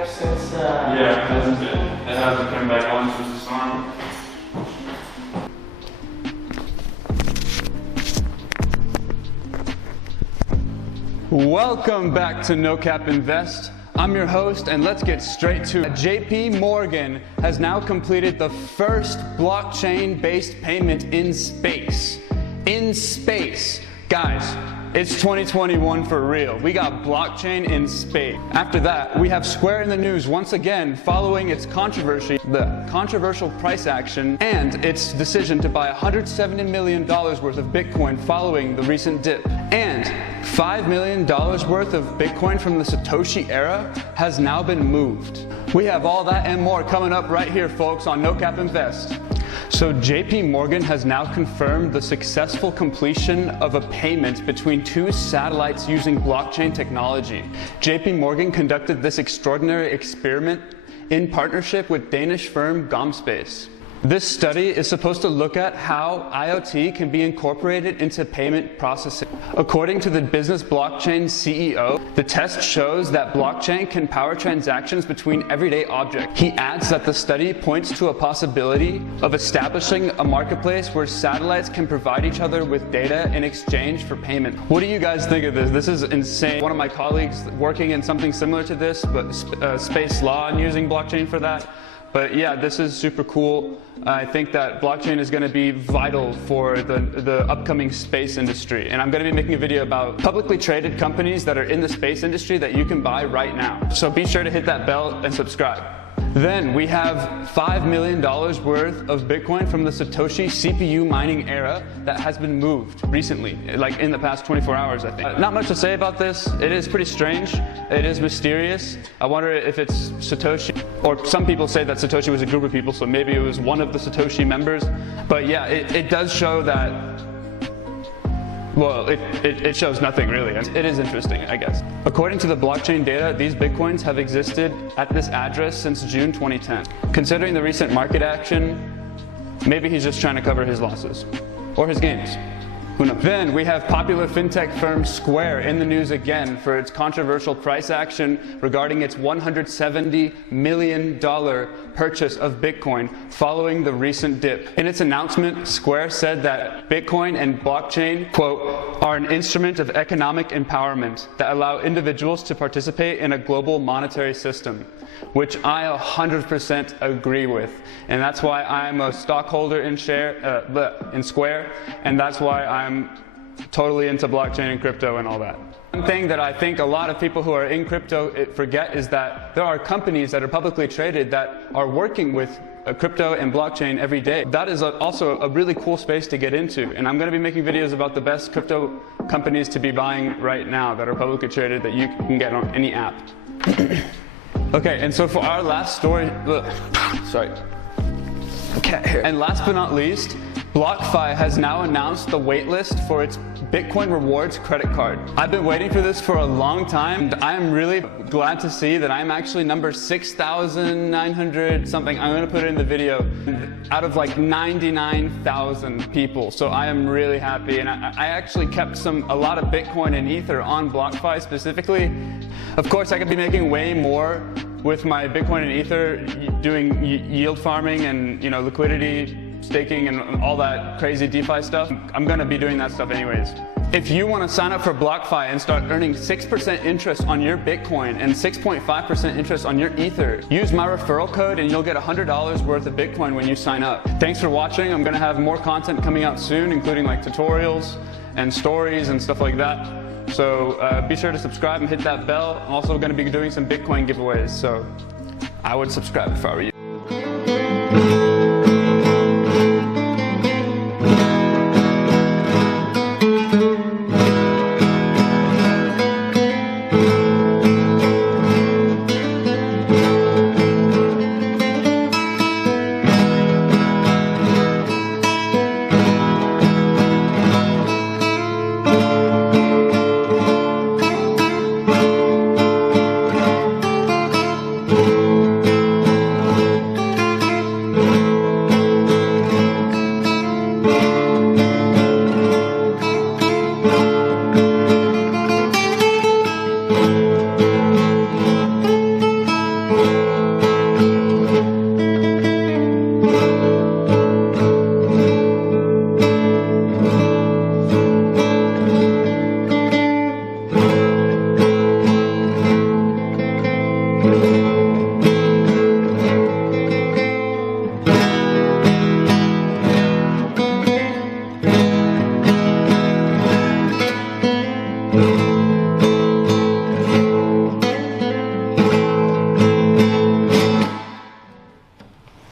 up since... Yeah, hasn't been. It hasn't come back on since the storm. Welcome back to No Cap Invest. I'm your host, and let's get straight to it. JP Morgan has now completed the first blockchain-based payment in space. In space. Guys, it's 2021 for real. We got blockchain in space. After that, we have Square in the news once again following its the controversial price action and its decision to buy $170 million worth of Bitcoin following the recent dip. And $5 million worth of Bitcoin from the Satoshi era has now been moved. We have all that and more coming up right here, folks, on No Cap Invest. So JP Morgan has now confirmed the successful completion of a payment between two satellites using blockchain technology. JP Morgan conducted this extraordinary experiment in partnership with Danish firm GomSpace. This study is supposed to look at how IoT can be incorporated into payment processing. According to the business blockchain CEO, the test shows that blockchain can power transactions between everyday objects. He adds that the study points to a possibility of establishing a marketplace where satellites can provide each other with data in exchange for payment. What do you guys think of this? This is insane. One of my colleagues working in something similar to this, but space law and using blockchain for that. But yeah, this is super cool. I think that blockchain is going to be vital for the upcoming space industry. And I'm going to be making a video about publicly traded companies that are in the space industry that you can buy right now. So be sure to hit that bell and subscribe. Then we have $5 million worth of Bitcoin from the Satoshi CPU mining era that has been moved recently, like in the past 24 hours, I think. Not much to say about this. It is pretty strange. It is mysterious. I wonder if it's Satoshi, or some people say that Satoshi was a group of people, so maybe it was one of the Satoshi members. But yeah, it does show that, well, it shows nothing really. It is interesting, I guess. According to the blockchain data, these Bitcoins have existed at this address since June 2010. Considering the recent market action, maybe he's just trying to cover his losses. Or his gains. Who knows? Then we have popular fintech firm Square in the news again for its controversial price action regarding its $170 million purchase of Bitcoin following the recent dip. In its announcement, Square said that Bitcoin and blockchain, quote, are an instrument of economic empowerment that allow individuals to participate in a global monetary system, which I 100% agree with. And that's why I'm a stockholder in Square, and that's why I'm totally into blockchain and crypto and all that. One thing that I think a lot of people who are in crypto forget is that there are companies that are publicly traded that are working with crypto and blockchain every day. That is also a really cool space to get into, and I'm going to be making videos about the best crypto companies to be buying right now that are publicly traded that you can get on any app. Okay, and so for our last story, sorry, cat hair. And last but not least, BlockFi has now announced the waitlist for its Bitcoin Rewards credit card. I've been waiting for this for a long time, and I am really glad to see that I'm actually number 6,900 something. I'm going to put it in the video, out of like 99,000 people. So I am really happy, and I actually kept a lot of Bitcoin and Ether on BlockFi specifically. Of course, I could be making way more with my Bitcoin and Ether, doing yield farming and liquidity staking and all that crazy DeFi stuff. I'm going to be doing that stuff anyways. If you want to sign up for BlockFi and start earning 6% interest on your Bitcoin and 6.5% interest on your Ether, use my referral code and you'll get $100 worth of Bitcoin when you sign up. Thanks for watching. I'm going to have more content coming out soon, including like tutorials and stories and stuff like that. So be sure to subscribe and hit that bell. I'm also going to be doing some Bitcoin giveaways, so I would subscribe if I were you.